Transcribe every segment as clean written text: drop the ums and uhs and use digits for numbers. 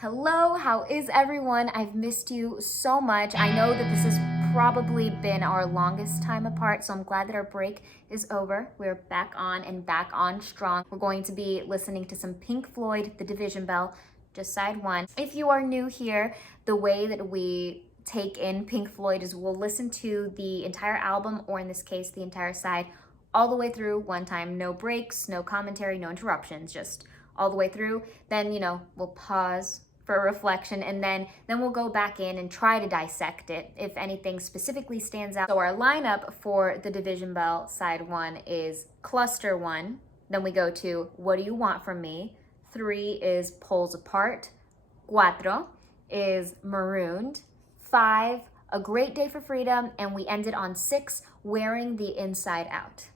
Hello, how is everyone? I've missed you so much. I know that this has probably been our longest time apart, so I'm glad that our break is over. We're back on and back on strong. We're going to be listening to some Pink Floyd, The Division Bell, just side one. If you are new here, the way that we take in Pink Floyd is we'll listen to the entire album, or in this case, the entire side, all the way through one time. No breaks, no commentary, no interruptions, just all the way through. Then, we'll pause for a reflection, and then we'll go back in and try to dissect it if anything specifically stands out. So our lineup for the Division Bell side one is Cluster 1. Then we go to What Do You Want From Me? 3 is Poles Apart. Cuatro is Marooned. 5, A Great Day for Freedom. And we ended on 6, Wearing the Inside Out.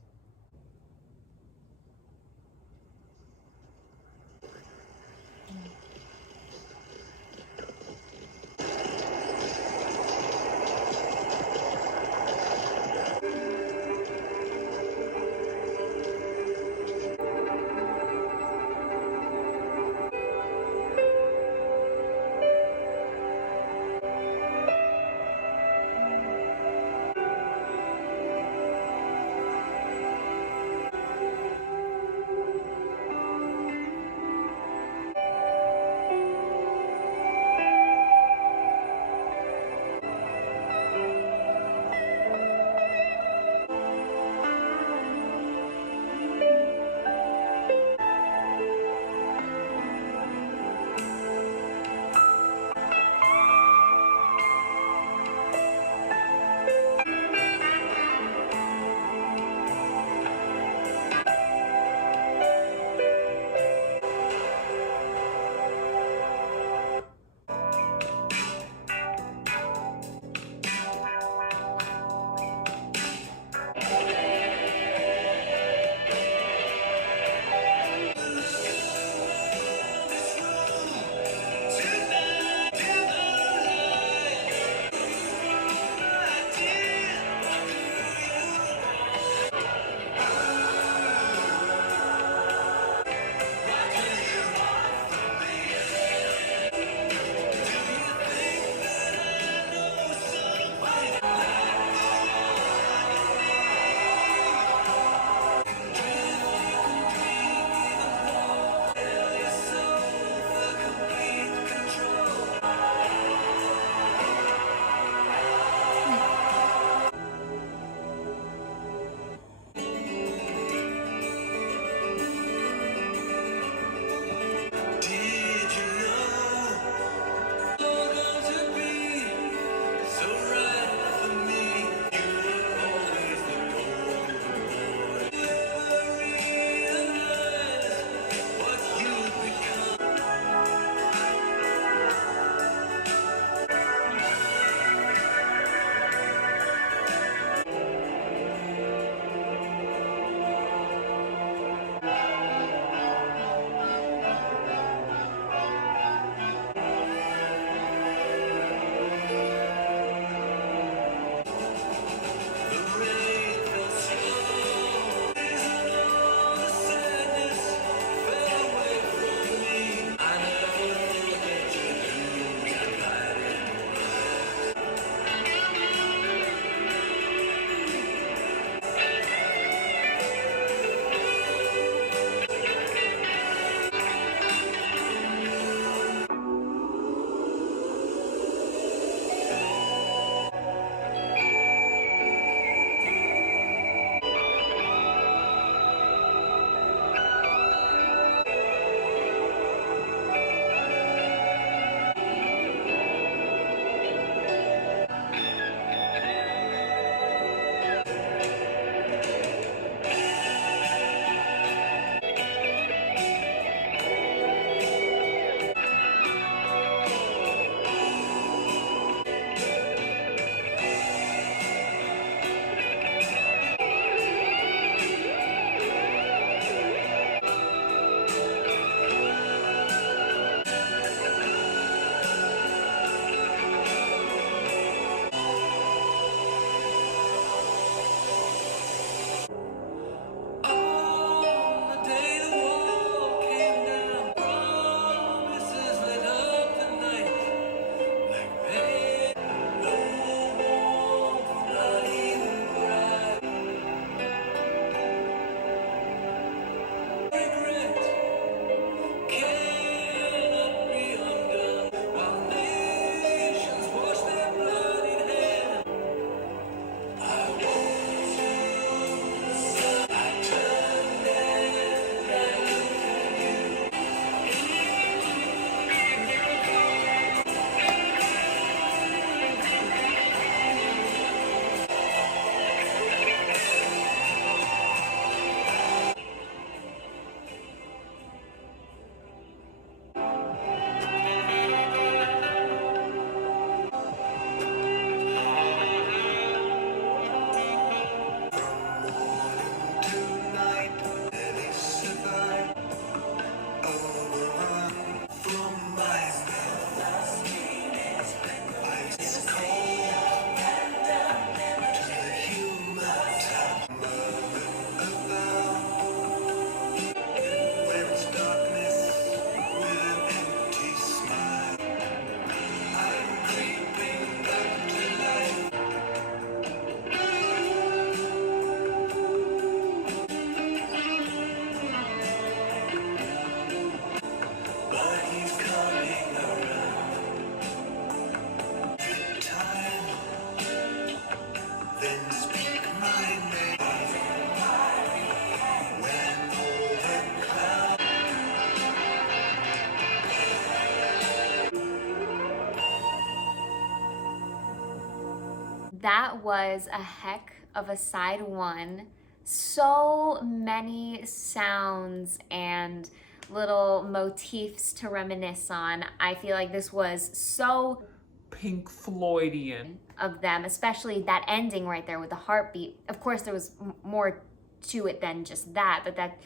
That was a heck of a side one. So many sounds and little motifs to reminisce on. I feel like this was so Pink Floydian of them, especially that ending right there with the heartbeat. Of course, there was more to it than just that, but that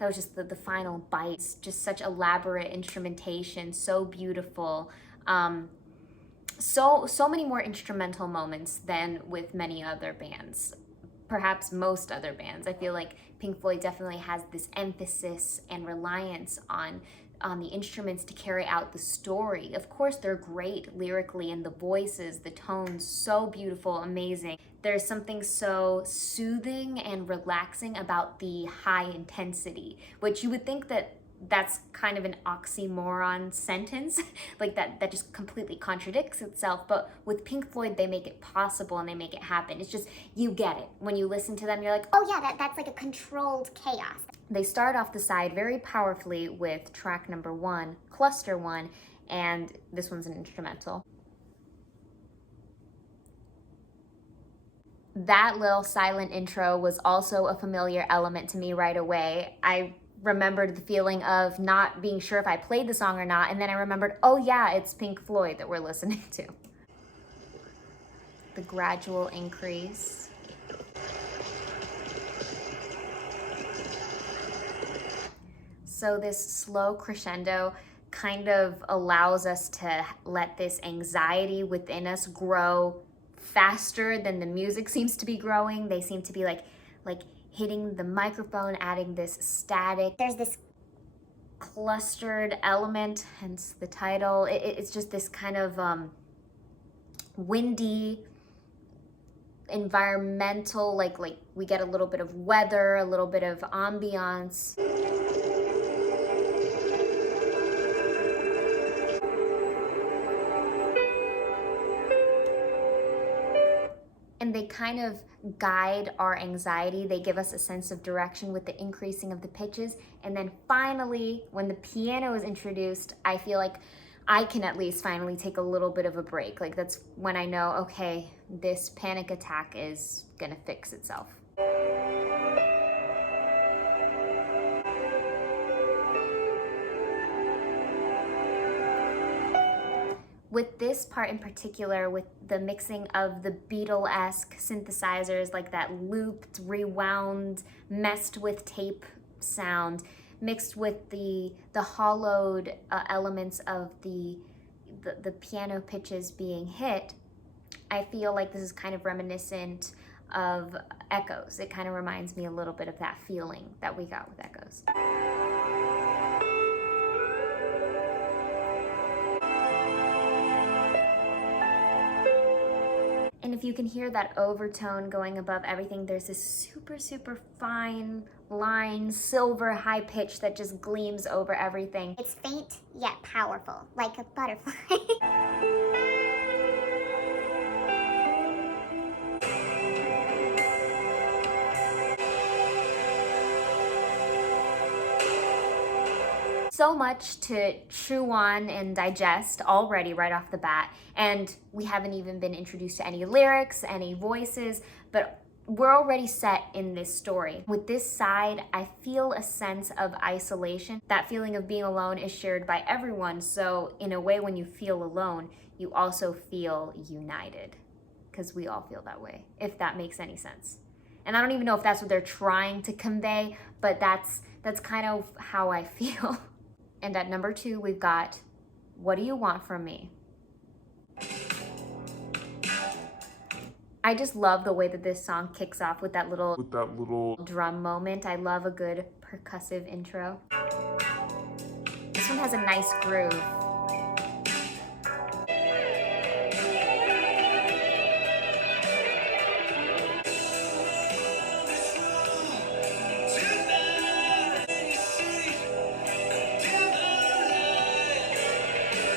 was just the final bites. Just such elaborate instrumentation, so beautiful. So many more instrumental moments than with many other bands. Perhaps most other bands. I feel like Pink Floyd definitely has this emphasis and reliance on the instruments to carry out the story. Of course, they're great lyrically, and the voices, the tones, so beautiful, amazing. There's something so soothing and relaxing about the high intensity, which you would think that that's kind of an oxymoron sentence, like that just completely contradicts itself. But with Pink Floyd, they make it possible and they make it happen. It's just, you get it. When you listen to them, you're like, oh yeah, that's like a controlled chaos. They start off the side very powerfully with track number 1, Cluster 1, and this one's an instrumental. That little silent intro was also a familiar element to me right away. I remembered the feeling of not being sure if I played the song or not, and then I remembered, oh yeah, it's Pink Floyd that we're listening to. The gradual increase. So this slow crescendo kind of allows us to let this anxiety within us grow faster than the music seems to be growing. They seem to be like hitting the microphone, adding this static. There's this clustered element, hence the title. It's just this kind of windy, environmental, like we get a little bit of weather, a little bit of ambiance. And they kind of guide our anxiety. They give us a sense of direction with the increasing of the pitches. And then finally, when the piano is introduced, I feel like I can at least finally take a little bit of a break. Like that's when I know, okay, this panic attack is gonna fix itself. With this part in particular, with the mixing of the Beatle-esque synthesizers, like that looped, rewound, messed with tape sound, mixed with the hollowed elements of the piano pitches being hit, I feel like this is kind of reminiscent of Echoes. It kind of reminds me a little bit of that feeling that we got with Echoes. And if you can hear that overtone going above everything, there's this super, super fine line, silver high pitch that just gleams over everything. It's faint yet powerful, like a butterfly. So much to chew on and digest already right off the bat, and we haven't even been introduced to any lyrics, any voices, but we're already set in this story. With this side, I feel a sense of isolation. That feeling of being alone is shared by everyone, so in a way, when you feel alone, you also feel united, because we all feel that way, if that makes any sense. And I don't even know if that's what they're trying to convey, but that's kind of how I feel. And at number 2, we've got What Do You Want From Me? I just love the way that this song kicks off with that little drum moment. I love a good percussive intro. This one has a nice groove.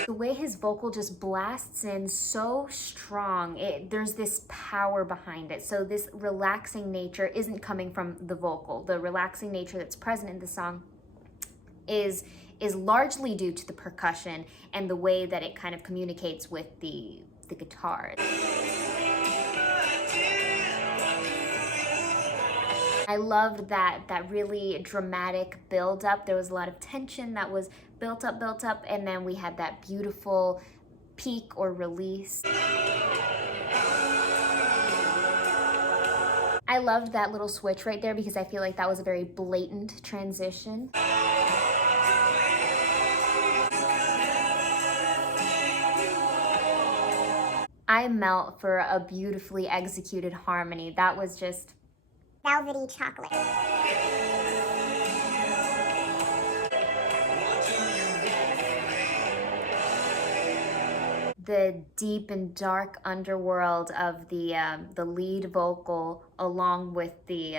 The way his vocal just blasts in so strong, there's this power behind it. So this relaxing nature isn't coming from the vocal. The relaxing nature that's present in the song is largely due to the percussion and the way that it kind of communicates with the guitar. I loved that really dramatic build up. There was a lot of tension that was built up, and then we had that beautiful peak or release. I loved that little switch right there because I feel like that was a very blatant transition. I melt for a beautifully executed harmony. That was just Velvety chocolate. the deep and dark underworld of the lead vocal, along with the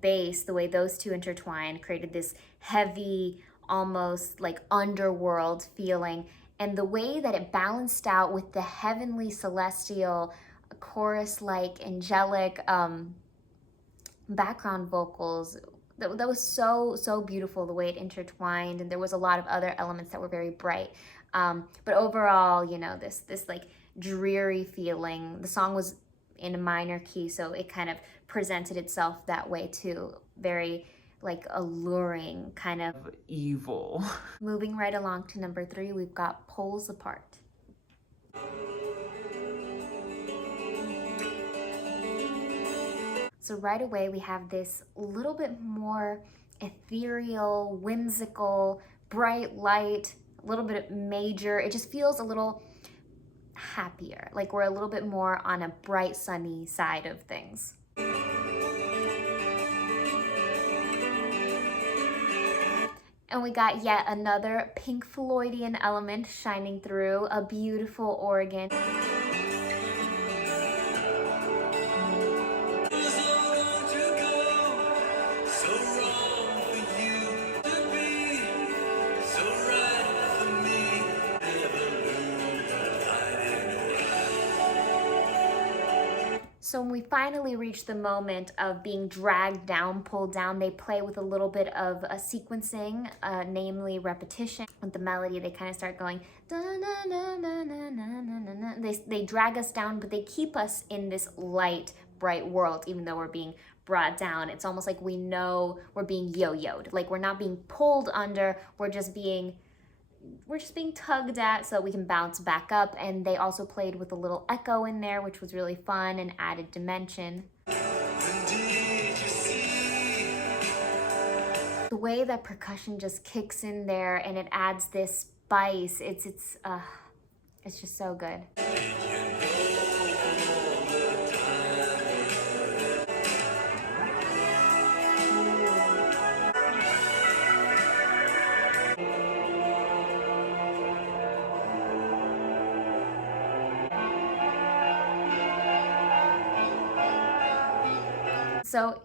bass. The way those two intertwined created this heavy, almost like underworld feeling, and the way that it balanced out with the heavenly, celestial, chorus-like, angelic background vocals. That was so beautiful, the way it intertwined, and there was a lot of other elements that were very bright. But overall, you know, this like dreary feeling. The song was in a minor key, so it kind of presented itself that way too. Very like alluring, kind of evil. Moving right along to number 3, we've got Poles Apart. So right away we have this little bit more ethereal, whimsical, bright light, a little bit major. It just feels a little happier, like we're a little bit more on a bright, sunny side of things. And we got yet another Pink Floydian element shining through, a beautiful organ. So when we finally reach the moment of being dragged down, pulled down, they play with a little bit of a sequencing, namely repetition. With the melody, they kind of start going, da, na, na, na, na, na, na, na. They drag us down, but they keep us in this light, bright world, even though we're being brought down. It's almost like we know we're being yo-yoed. Like we're not being pulled under, we're just being tugged at so that we can bounce back up. And they also played with a little echo in there, which was really fun and added dimension. The way that percussion just kicks in there and it adds this spice, it's just so good. So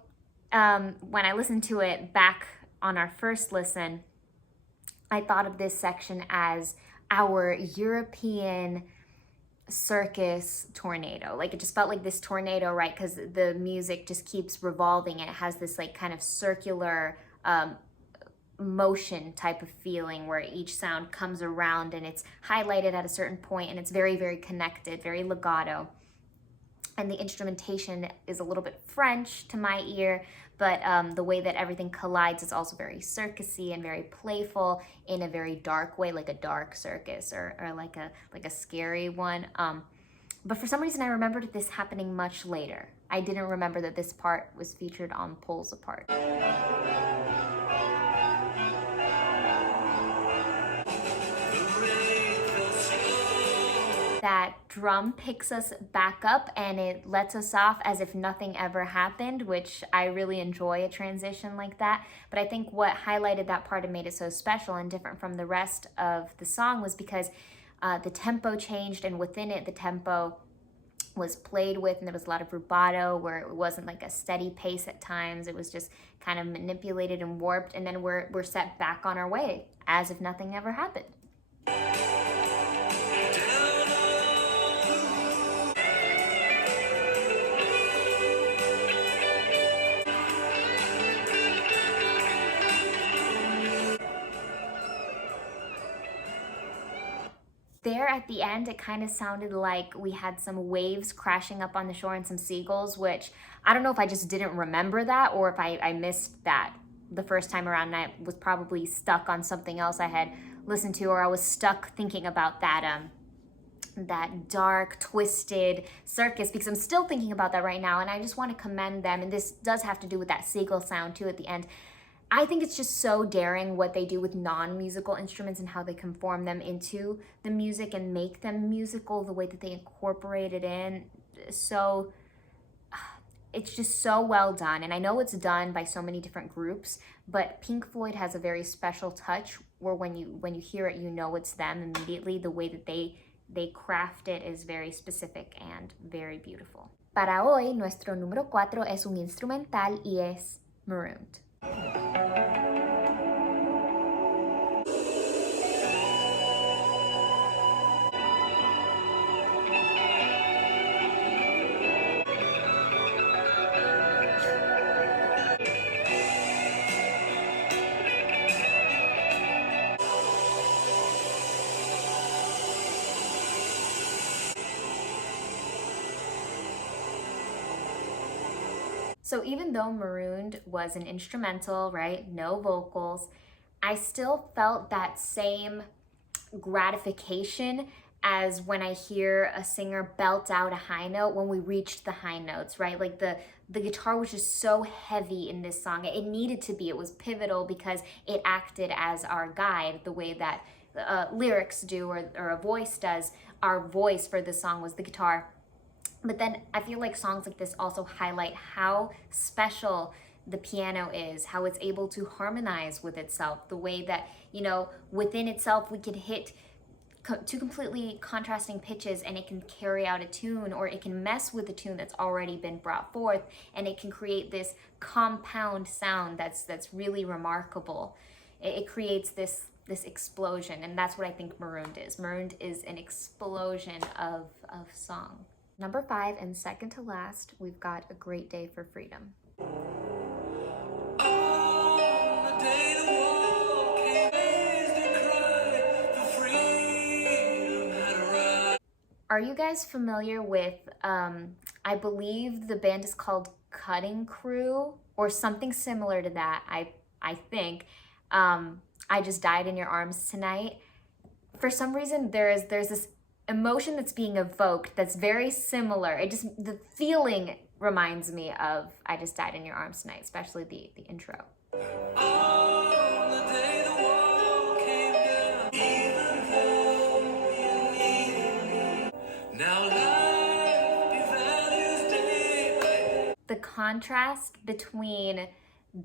when I listened to it back on our first listen, I thought of this section as our European circus tornado. Like it just felt like this tornado, right? Because the music just keeps revolving and it has this like kind of circular motion type of feeling where each sound comes around and it's highlighted at a certain point and it's very, very connected, very legato. And the instrumentation is a little bit French to my ear, but the way that everything collides is also very circusy and very playful in a very dark way, like a dark circus or like a scary one. But for some reason, I remembered this happening much later. I didn't remember that this part was featured on Poles Apart. That drum picks us back up and it lets us off as if nothing ever happened, which I really enjoy a transition like that. But I think what highlighted that part and made it so special and different from the rest of the song was because the tempo changed, and within it the tempo was played with and there was a lot of rubato where it wasn't like a steady pace at times. It was just kind of manipulated and warped, and then we're set back on our way as if nothing ever happened. There at the end, it kind of sounded like we had some waves crashing up on the shore and some seagulls, which I don't know if I just didn't remember that or if I missed that the first time around, and I was probably stuck on something else I had listened to, or I was stuck thinking about that dark, twisted circus, because I'm still thinking about that right now, and I just want to commend them. And this does have to do with that seagull sound too at the end. I think it's just so daring what they do with non-musical instruments and how they conform them into the music and make them musical, the way that they incorporate it in. So it's just so well done. And I know it's done by so many different groups, but Pink Floyd has a very special touch where when you hear it, you know it's them immediately. The way that they craft it is very specific and very beautiful. Para hoy, nuestro número 4 es un instrumental y es Marooned. So even though Marooned was an instrumental, right, no vocals, I still felt that same gratification as when I hear a singer belt out a high note when we reached the high notes, right? Like the guitar was just so heavy in this song. It needed to be. It was pivotal because it acted as our guide the way that lyrics do or a voice does. Our voice for this song was the guitar. But then I feel like songs like this also highlight how special the piano is, how it's able to harmonize with itself, the way that, you know, within itself we can hit two completely contrasting pitches and it can carry out a tune, or it can mess with the tune that's already been brought forth, and it can create this compound sound that's really remarkable. It creates this explosion, and that's what I think Marooned is. Marooned is an explosion of song. Number 5 and second to last, we've got A Great Day for Freedom. Are you guys familiar with, I believe the band is called Cutting Crew or something similar to that, I think. I Just Died in Your Arms Tonight. For some reason, there's this emotion that's being evoked that's very similar. The feeling reminds me of I Just Died in Your Arms Tonight, especially the intro. The contrast between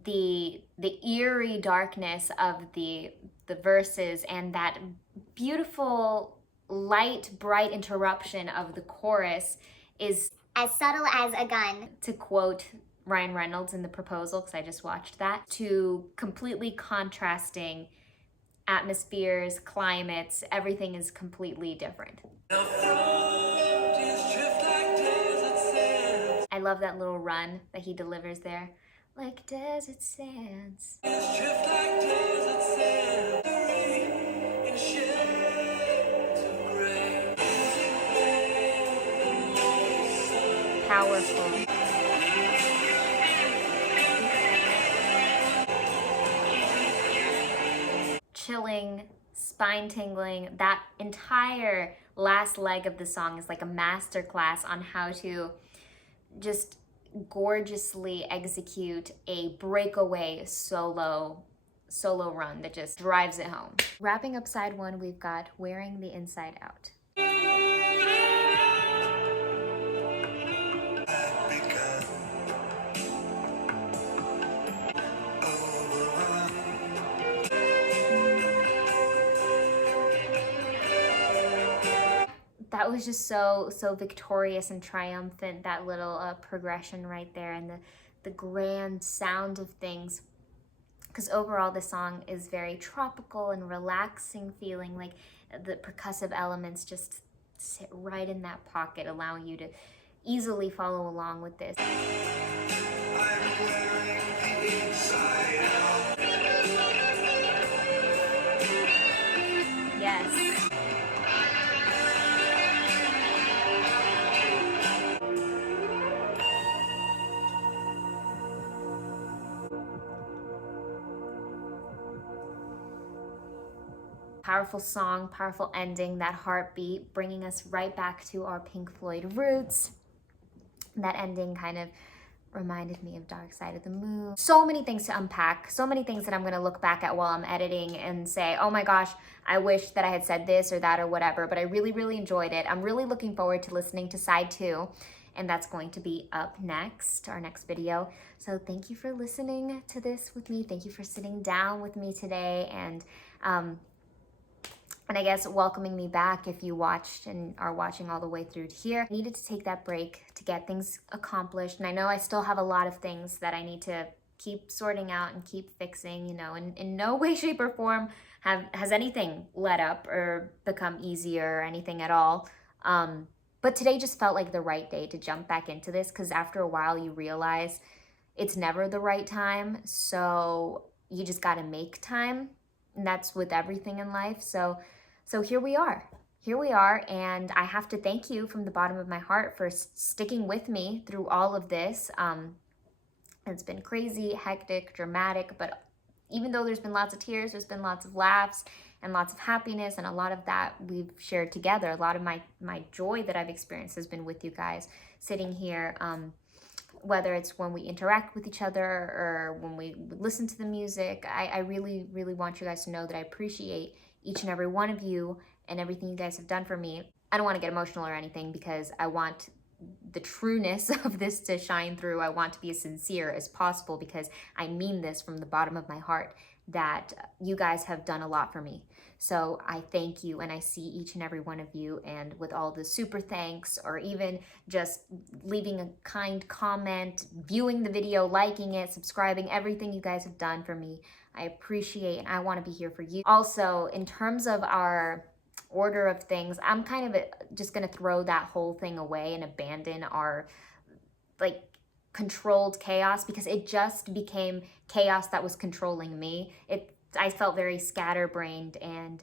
the eerie darkness of the verses and that beautiful light, bright interruption of the chorus is As subtle as a gun. to quote Ryan Reynolds in The Proposal, because I just watched that, to completely contrasting atmospheres, climates, everything is completely different. I love that little run that he delivers there. Like desert sands. Powerful. Chilling, spine-tingling. That entire last leg of the song is like a masterclass on how to just gorgeously execute a breakaway solo run that just drives it home. Wrapping up side 1, we've got Wearing the Inside Out. That was just so victorious and triumphant, that little progression right there, and the grand sound of things. Because overall the song is very tropical and relaxing feeling, like the percussive elements just sit right in that pocket, allowing you to easily follow along with this. I'm wearing the inside out. Yes. Powerful song, powerful ending, that heartbeat, bringing us right back to our Pink Floyd roots. That ending kind of reminded me of Dark Side of the Moon. So many things to unpack, so many things that I'm gonna look back at while I'm editing and say, oh my gosh, I wish that I had said this or that or whatever, but I really, really enjoyed it. I'm really looking forward to listening to side 2, and that's going to be up next, our next video. So thank you for listening to this with me. Thank you for sitting down with me today, and I guess welcoming me back if you watched and are watching all the way through to here. I needed to take that break to get things accomplished. And I know I still have a lot of things that I need to keep sorting out and keep fixing, you know, and in no way, shape, or form has anything let up or become easier or anything at all. But today just felt like the right day to jump back into this, because after a while you realize it's never the right time. So you just got to make time. And that's with everything in life. So here we are. Here we are, and I have to thank you from the bottom of my heart for sticking with me through all of this. It's been crazy, hectic, dramatic, but even though there's been lots of tears, there's been lots of laughs and lots of happiness, and a lot of that we've shared together. A lot of my joy that I've experienced has been with you guys, sitting here, whether it's when we interact with each other or when we listen to the music. I really, really want you guys to know that I appreciate each and every one of you and everything you guys have done for me. I don't want to get emotional or anything, because I want the trueness of this to shine through. I want to be as sincere as possible, because I mean this from the bottom of my heart, that you guys have done a lot for me. So I thank you, and I see each and every one of you, and with all the super thanks, or even just leaving a kind comment, viewing the video, liking it, subscribing, everything you guys have done for me, I appreciate, and I want to be here for you. Also, in terms of our order of things, I'm kind of just going to throw that whole thing away and abandon our controlled chaos, because it just became chaos that was controlling me. I felt very scatterbrained and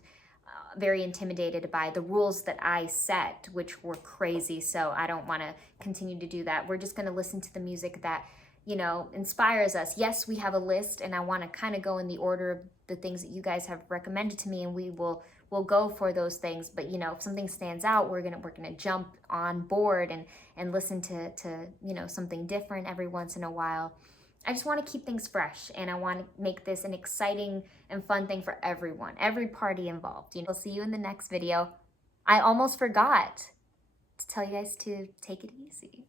very intimidated by the rules that I set, which were crazy. So I don't want to continue to do that. We're just going to listen to the music that, you know, inspires us. Yes, we have a list, and I want to kind of go in the order of the things that you guys have recommended to me, and we'll go for those things. But you know, if something stands out, we're gonna jump on board and listen to you know, something different every once in a while. I just want to keep things fresh, and I want to make this an exciting and fun thing for everyone, every party involved. You know, I'll see you in the next video. I almost forgot to tell you guys to take it easy.